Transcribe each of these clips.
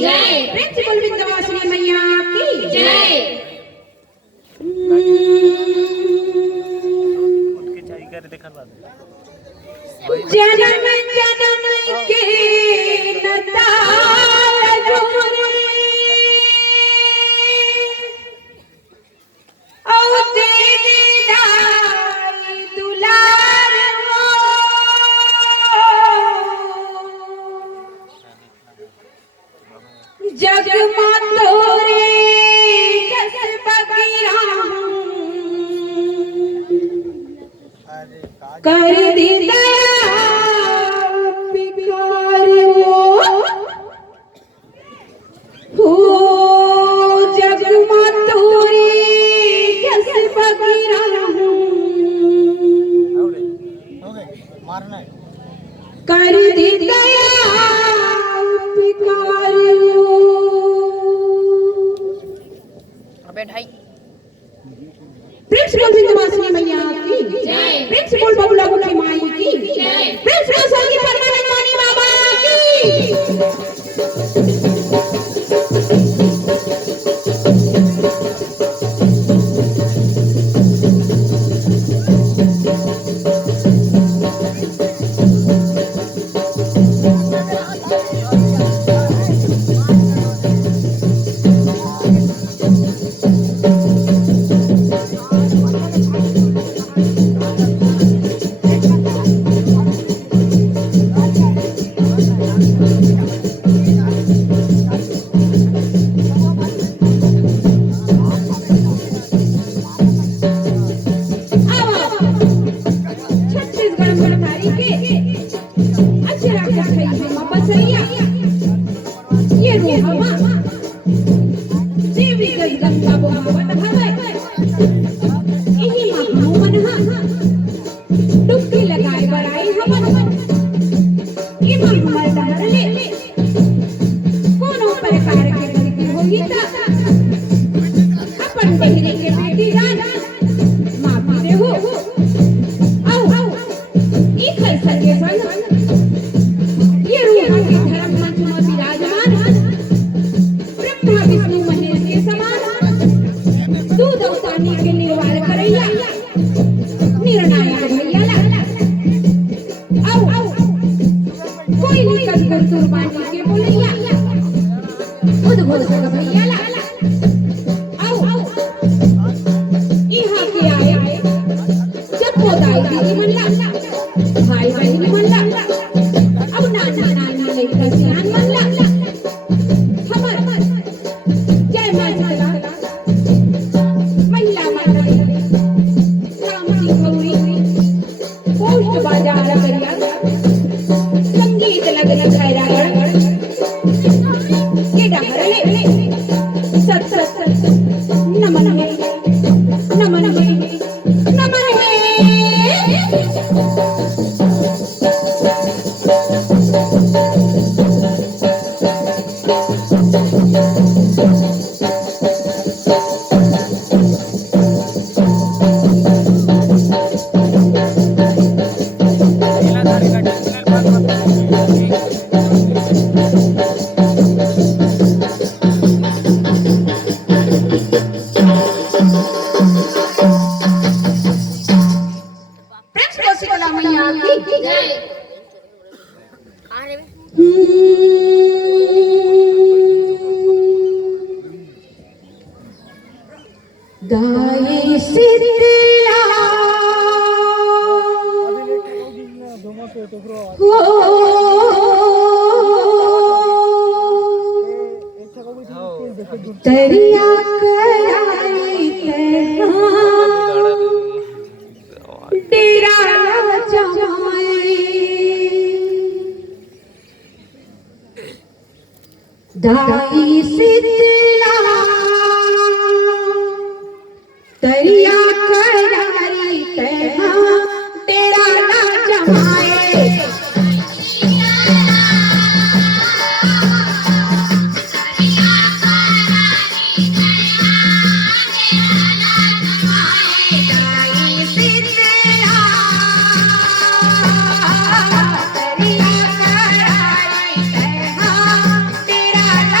जय। प्रेम से बोल विंध्यवासिनी मैया की जय। जन्म जन्म के नतार जोरे औ तेरे दाई दुलार हो जग मातोरे जस बगिया कर दी दया पिकार हो जग मातोरे जस बगिया कर दी दया पिकार अबे ढाई प्रेम से बोल विंध्यवासिनी मैया की जय। प्रेम से बोल बबुला की माई की जय। प्रेम से बोल संगी परमानंद वाणी बाबा की छत्तीसगढ़ मरकारी के अचरा के खई हम बसैया ये रोहवा देवी गई गंगा बोहावत हवे इही महू मनहा डुबकी लगाए बराई हमन ई हमर डरले कोनो प्रकार के गलती होई ता अपन बहिनी के बेटी जान माफी दे हो आओ ई कैसा के संग ये रूह के धर्म मंच में विराजमान ब्रह्मा विष्णु महेश के समान दूध अवतानी के निर्वाण करैया निर्णायक भैया आओ कोई निकल कर कुर्बानी के बोलैया उद्घोषक भैया आओ यहाँ के आए जब दाई दीदी मनला भाई बहन मनला अब नाना नानी लइका सियान मनला हमर जय मां शीतला महिला मंडली राम सिंह गौरी पोस्ट बाजार करिया संगीत लगन खैरागढ़ के डहरले सत सत नमन है नमन है नमन है प्रेम से शीतला मैया की जय। कहाँ रे बे? दाई शीतला हो दरिया कराई तेरा जमाए दाई शीतला दरिया कराई तेरा ना जमाए तेरा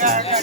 गाडा